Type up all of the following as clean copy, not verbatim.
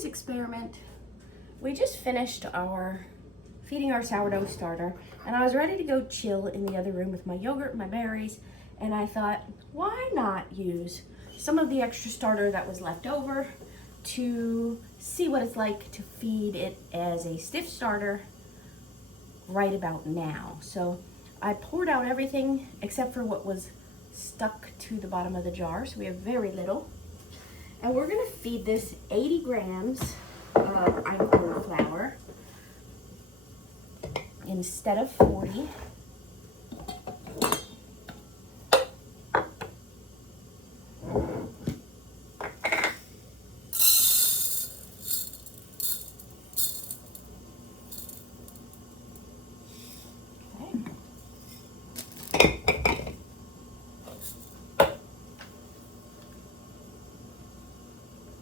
today's experiment, we just finished feeding our sourdough starter, and I was ready to go chill in the other room with my yogurt and my berries, and I thought, why not use some of the extra starter that was left over to see what it's like to feed it as a stiff starter right about now. So I poured out everything except for what was stuck to the bottom of the jar, so we have very little. And we're gonna feed this 80 grams of Einkhorn flour instead of 40.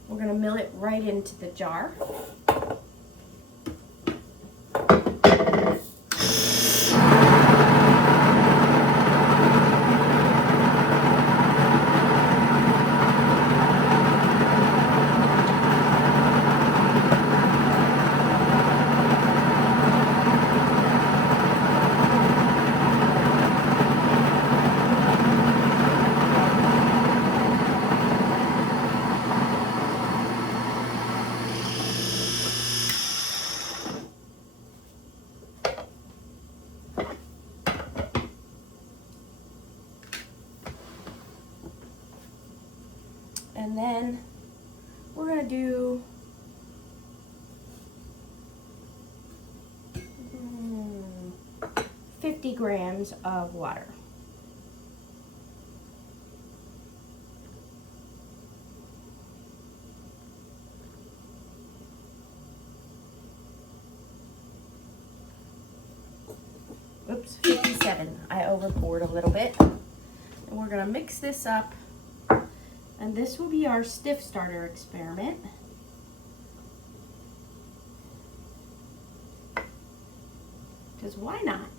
We're gonna mill it right into the jar. And then we're gonna do 50 grams of water. Oops, 57. I overpoured a little bit. And we're gonna mix this up. And this will be our stiff starter experiment. Because why not?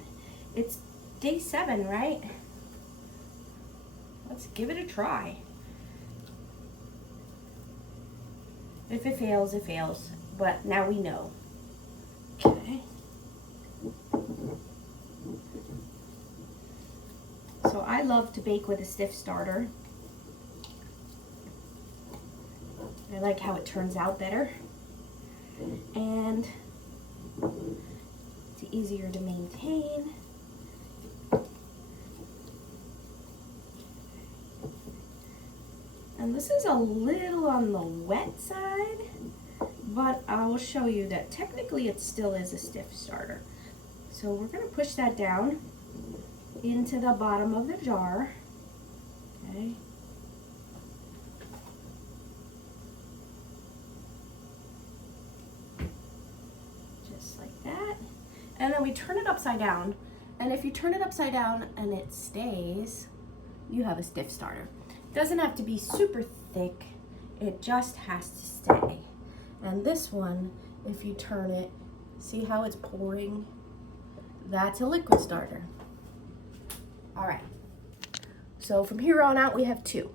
It's day 7, right? Let's give it a try. If it fails, it fails. But now we know. Okay. So I love to bake with a stiff starter. I like how it turns out better, and it's easier to maintain. And this is a little on the wet side, but I will show you that technically it still is a stiff starter. So we're going to push that down into the bottom of the jar. Okay. And then we turn it upside down, and if you turn it upside down and it stays, you have a stiff starter. It doesn't have to be super thick, it just has to stay. And this one, if you turn it, see how it's pouring? That's a liquid starter. All right, so from here on out we have 2.